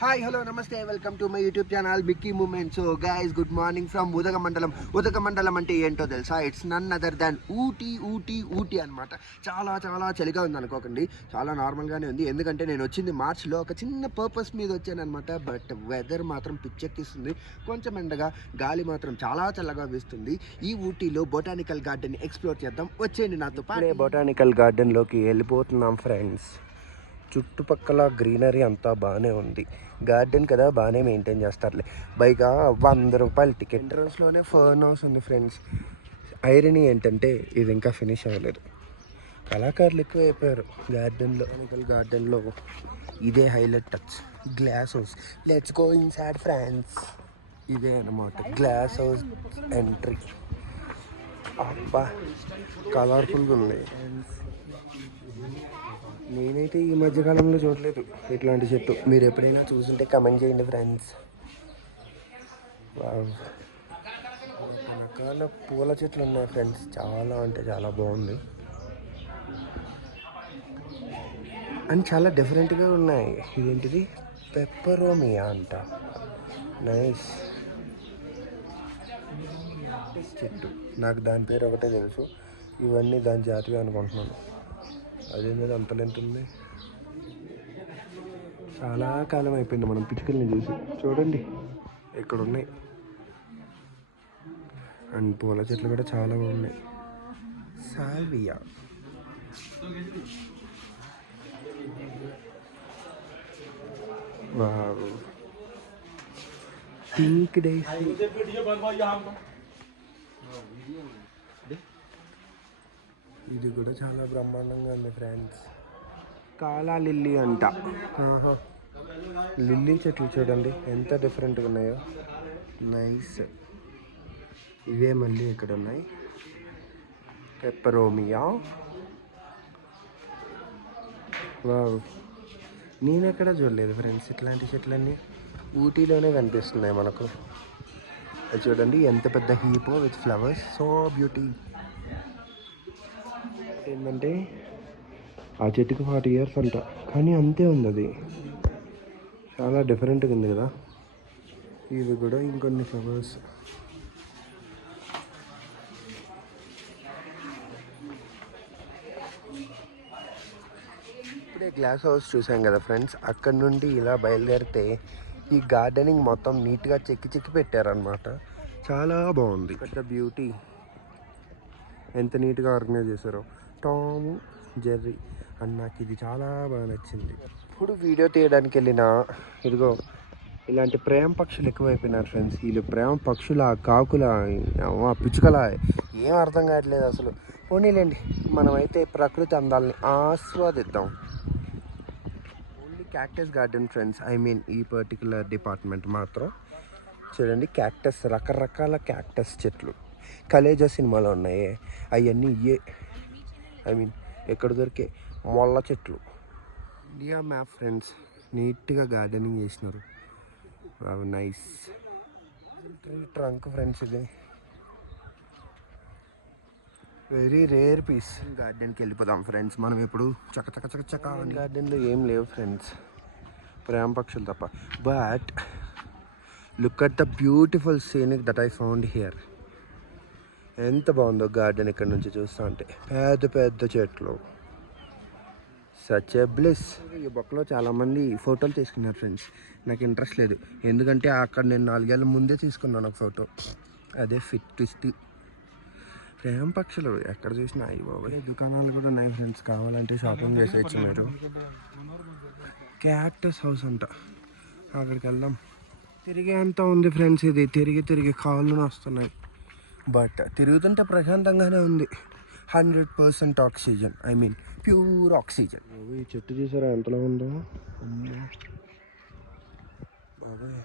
Hi hello నమస్తే welcome to my YouTube channel Bikki moment. So guys good morning from Udagamandalam అంటే ఏంటో తెలుసా? It's none other than Ooty అనమాట. చాలా చాలా చలిగా ఉంది అనుకోకండి, చాలా నార్మల్గానే ఉంది. ఎందుకంటే నేను వచ్చింది మార్చ్లో ఒక చిన్న పర్పస్ మీద వచ్చాను అనమాట. బట్ వెదర్ మాత్రం పిచ్చెక్కిస్తుంది, కొంచెం ఎండగా, గాలి మాత్రం చాలా చల్లగా వీస్తుంది. ఈ ఊటీలో బొటానికల్ గార్డెన్ ఎక్స్ప్లోర్ చేద్దాం, వచ్చేయండి నాతో పాటు. బొటానికల్ గార్డెన్లోకి వెళ్ళిపోతున్నాం ఫ్రెండ్స్. చుట్టుపక్కల గ్రీనరీ అంతా బాగానే ఉంది, గార్డెన్ కదా బాగానే మెయింటైన్ చేస్తారులే. పైగా ₹100 టికెట్. ఎంట్రన్స్లోనే ఫర్న్ హౌస్ ఉంది ఫ్రెండ్స్. ఐరనీ ఏంటంటే ఇది ఇంకా ఫినిష్ అవ్వలేదు, కళాకారులు ఎక్కువ అయిపోయారు గార్డెన్లో. ఇదే highlight touch, glass house. Let's go inside friends. ఇదే అనమాట గ్లాస్ హౌస్ ఎంట్రీ. అబ్బా కలర్ఫుల్గా ఉంది. నేనైతే ఈ మధ్యకాలంలో చూడలేదు ఇట్లాంటి చెట్టు. మీరు ఎప్పుడైనా చూసుంటే కమెంట్ చేయండి ఫ్రెండ్స్. రకరకాల పూల చెట్లు ఉన్నాయి ఫ్రెండ్స్, చాలా అంటే చాలా బాగుంది అండ్ చాలా డిఫరెంట్గా ఉన్నాయి. ఇదేంటిది? పెప్పరోమియా అంట. నైస్ చెట్టు. నాకు దాని పేరు ఒకటే తెలుసు, ఇవన్నీ దాని జాతివి అనుకుంటున్నాను. అదేంటది అంత లెంత్ ఉంది? చాలా కాలం అయిపోయింది మనం పిచ్చుకల్ని చూసి. చూడండి ఇక్కడ ఉన్నాయి. అండ్ పూల చెట్లు కూడా చాలా బాగున్నాయి. Salvia, pink daisy. ఇది కూడా చాలా బ్రహ్మాండంగా ఉంది ఫ్రెండ్స్. కాలా లిల్లీ అంట. లిల్లీ చెట్లు చూడండి ఎంత డిఫరెంట్గా ఉన్నాయో. నైస్. ఇవే మళ్ళీ ఇక్కడ ఉన్నాయి. పెప్పరోమియా. వావ్, నేను ఎక్కడ చూడలేదు ఫ్రెండ్స్ ఇట్లాంటి చెట్లన్నీ. ఊటీలోనే కనిపిస్తున్నాయి మనకు. అది చూడండి ఎంత పెద్ద హీపో విత్ ఫ్లవర్స్, సో బ్యూటీ. ఏంటంటే ఆ చెట్టుకి 40 years అంట, కానీ అంతే ఉంది. అది చాలా డిఫరెంట్గా ఉంది కదా. ఇవి కూడా ఇంకొన్ని ఫ్లవర్స్. ఇప్పుడే గ్లాస్ హౌస్ చూసాం కదా ఫ్రెండ్స్, అక్కడ నుండి ఇలా బయలుదేరితే ఈ గార్డెనింగ్ మొత్తం నీట్గా చెక్కి పెట్టారనమాట. చాలా బాగుంది, పెద్ద బ్యూటీ. ఎంత నీట్గా ఆర్గనైజ్ చేశారో. టామ్ జెర్రీ అండ్ నాకు ఇది చాలా బాగా నచ్చింది. ఇప్పుడు వీడియో తీయడానికి వెళ్ళిన ఇదిగో ఇలాంటి ప్రేమ పక్షులు ఎక్కువైపోయినారు ఫ్రెండ్స్. వీళ్ళు ప్రేమ పక్షుల, కాకుల, పిచ్చుకల, ఏం అర్థం కావట్లేదు అసలు. పోనీలేండి, మనమైతే ప్రకృతి అందాలని ఆస్వాదిద్దాం. Only cactus garden friends, I mean ఈ పర్టికులర్ డిపార్ట్మెంట్ మాత్రం. చూడండి క్యాక్టస్, రకరకాల క్యాక్టస్ చెట్లు. కలేజా సినిమాలో ఉన్నాయి అవన్నీ ఇయే. ఐ మీన్ ఎక్కడ దొరికే మొల్ల చెట్లు. ఇండియా మ్యాప్ ఫ్రెండ్స్, నీట్గా గార్డెనింగ్ చేసినారు. నైస్. ట్రంక్ ఫ్రెండ్స్, ఇది వెరీ రేర్ పీస్. గార్డెన్కి వెళ్ళిపోదాం ఫ్రెండ్స్ మనం. ఇప్పుడు చక్క గార్డెన్లో ఏం లేవు ఫ్రెండ్స్, ప్రేమ పక్షులు తప్ప. But look at the beautiful scenic that I found here. ఎంత బాగుందో గార్డెన్ ఇక్కడ నుంచి చూస్తూ ఉంటే. పెద్ద పెద్ద చెట్లు, సచ్ ఎ బ్లిస్. ఈ బొక్కలో చాలామంది ఫోటోలు తీసుకున్నారు ఫ్రెండ్స్. నాకు ఇంట్రెస్ట్ లేదు, ఎందుకంటే అక్కడ నేను 4 ఏళ్ళ ముందే తీసుకున్నాను ఒక ఫోటో. అదే ఫిట్ ట్విస్ట్. ప్రేమ పక్షులు ఎక్కడ చూసినా అయ్యి బాబాయ్. దుకాణాలు కూడా ఉన్నాయి ఫ్రెండ్స్, కావాలంటే షాపింగ్ చేసేయచ్చు మీరు. క్యాక్టస్ హౌస్ అంట, అక్కడికి వెళ్దాం. తిరిగే అంతా ఉంది ఫ్రెండ్స్. ఇది తిరిగి కాళ్ళు వస్తున్నాయి. బట్ తిరుగుతుంటే ప్రశాంతంగానే ఉంది. 100% oxygen, I mean pure oxygen. ఈ చెట్టు చూసారా ఎంతలో ఉందో బాబాయ్.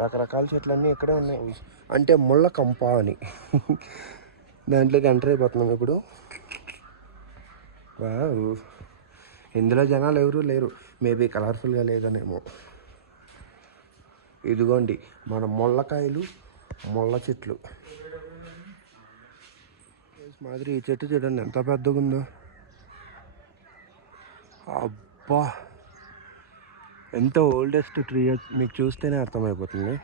రకరకాల చెట్లన్నీ ఇక్కడే ఉన్నాయి. అంటే ముళ్ళ కంప అని దాంట్లోకి ఎంటర్ అయిపోతున్నాం ఇప్పుడు. వావ్, ఇందులో జనాలు ఎవరూ లేరు, మేబీ కలర్ఫుల్గా లేదనేమో. ఇదిగోండి మన ముళ్ళకాయలు, ముళ్ళ చెట్లు మాదిరి. ఈ చెట్టు చూడండి ఎంత పెద్దగా ఉందో. అబ్బా ఎంత ఓల్డెస్ట్ ట్రీ మీకు చూస్తేనే అర్థమైపోతుంది.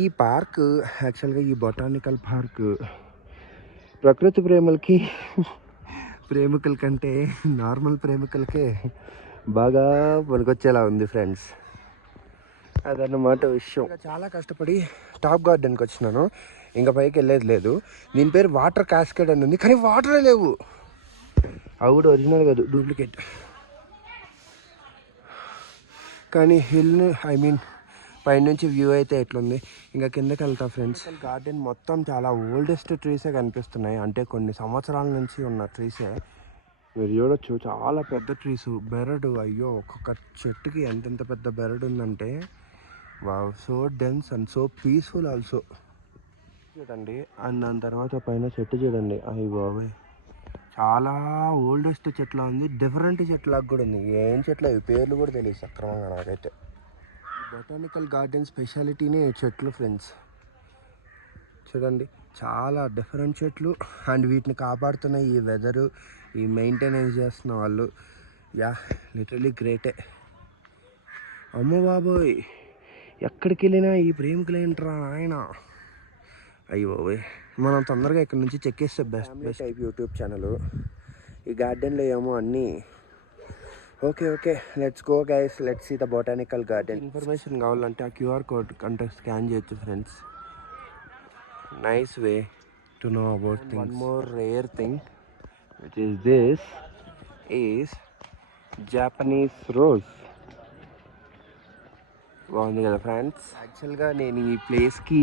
ఈ పార్క్ యాక్చువల్గా ఈ బొటానికల్ పార్క్ ప్రకృతి ప్రేమికుల కంటే నార్మల్ ప్రేమికులకే బాగా పనికొచ్చేలా ఉంది ఫ్రెండ్స్. అదన్నమాట విషయం. చాలా కష్టపడి టాప్ గార్డెన్కి వచ్చినాను. ఇంకా పైకి వెళ్ళేది లేదు. దీని పేరు వాటర్ క్యాస్కేడ్ అని ఉంది, కానీ వాటరే లేవు. అవి కూడా ఒరిజినల్ కాదు, డూప్లికేట్. కానీ పైనుంచి వ్యూ అయితే ఎట్లుంది. ఇంకా కిందకి వెళ్తా ఫ్రెండ్స్. గార్డెన్ మొత్తం చాలా ఓల్డెస్ట్ ట్రీసే కనిపిస్తున్నాయి, అంటే కొన్ని సంవత్సరాల నుంచి ఉన్న ట్రీసే. మీరు చూడొచ్చు, చాలా పెద్ద ట్రీస్. బెరడు, అయ్యో ఒక్కొక్క చెట్టుకి ఎంతెంత పెద్ద బెరడు ఉందంటే wow, so dense and so peaceful also. చూడండి, అండ్ దాని తర్వాత పైన చెట్టు చూడండి, అయ్యి బాబాయ్ చాలా ఓల్డెస్ట్ చెట్లా ఉంది. డిఫరెంట్ చెట్లాగా కూడా ఉంది. ఏం చెట్లు అవి పేర్లు కూడా తెలియదు సక్రమంగా నాకైతే. బొటానికల్ గార్డెన్ స్పెషాలిటీనే చెట్లు ఫ్రెండ్స్. చూడండి, చాలా డిఫరెంట్ చెట్లు, అండ్ వీటిని కాపాడుతున్న ఈ వెదరు, ఈ మెయింటెనెన్స్ చేస్తున్న వాళ్ళు, లిటరలీ గ్రేటే. అమ్మ బాబోయ్, ఎక్కడికి వెళ్ళినా ఈ ప్రేమికులు ఏంట్రా ఆయన. అయ్యో బాబోయ్, మనం తొందరగా ఇక్కడ నుంచి చెక్కేస్తే బెస్ట్ టైప్ యూట్యూబ్ ఛానల్. ఈ గార్డెన్లో ఏమో అన్నీ okay let's go guys, let's see the botanical garden. Information కావాలంటే ఆ క్యూఆర్ కోడ్ అంటే స్కాన్ చేయొచ్చు friends. Nice way to know about things. One more rare thing which is this is Japanese rose. బాగుంది కదా ఫ్రెండ్స్. యాక్చువల్గా నేను ఈ ప్లేస్కి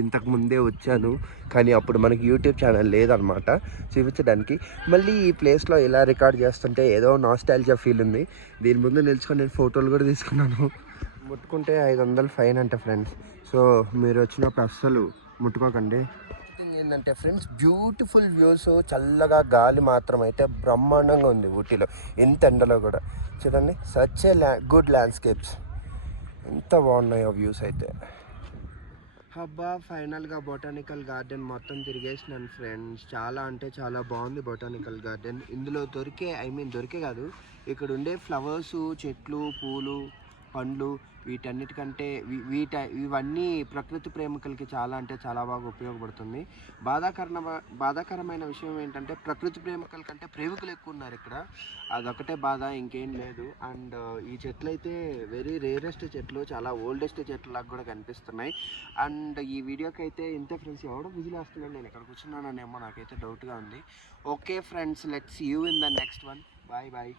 ఇంతకు ముందే వచ్చాను, కానీ అప్పుడు మనకి యూట్యూబ్ ఛానల్ లేదనమాట చూపించడానికి. మళ్ళీ ఈ ప్లేస్లో ఇలా రికార్డ్ చేస్తుంటే ఏదో నాస్టాల్జియా ఫీల్ ఉంది. దీని ముందు నిల్చుకొని నేను ఫోటోలు కూడా తీసుకున్నాను. ముట్టుకుంటే 500 ఫైన్ అంట ఫ్రెండ్స్. సో మీరు వచ్చినప్పుడు అస్సలు ముట్టుకోకండి. ఏంటంటే ఫ్రెండ్స్, బ్యూటిఫుల్ వ్యూస్, చల్లగా గాలి మాత్రం అయితే బ్రహ్మాండంగా ఉంది ఊటీలో. ఇంత ఎండలో కూడా చూడండి, సచ్ ఏ గుడ్ ల్యాండ్స్కేప్స్. ఎంత బాగున్నాయో వ్యూస్ అయితే. హబ్బా, ఫైనల్గా బొటానికల్ గార్డెన్ మొత్తం తిరిగేసినాను ఫ్రెండ్స్. చాలా అంటే చాలా బాగుంది బొటానికల్ గార్డెన్. ఇందులో దొరికే కాదు, ఇక్కడ ఉండే ఫ్లవర్స్, చెట్లు, పూలు, పండ్లు, వీటన్నిటికంటే ఇవన్నీ ప్రకృతి ప్రేమికులకి చాలా అంటే చాలా బాగా ఉపయోగపడుతుంది. బాధాకరమైన విషయం ఏంటంటే ప్రకృతి ప్రేమికుల కంటే ప్రేమికులు ఎక్కువ ఉన్నారు ఇక్కడ. అదొకటే బాధ, ఇంకేం లేదు. అండ్ ఈ చెట్లు అయితే వెరీ రేరెస్ట్ చెట్లు, చాలా ఓల్డెస్ట్ చెట్లు లాగా కూడా కనిపిస్తున్నాయి. అండ్ ఈ వీడియోకి అయితే ఇంతే ఫ్రెండ్స్. ఎవడో విజిల్ వేస్తున్నాను, నేను ఇక్కడ కూర్చున్నానేమో, నాకైతే డౌట్గా ఉంది. Okay friends, let's see you in the next one. Bye.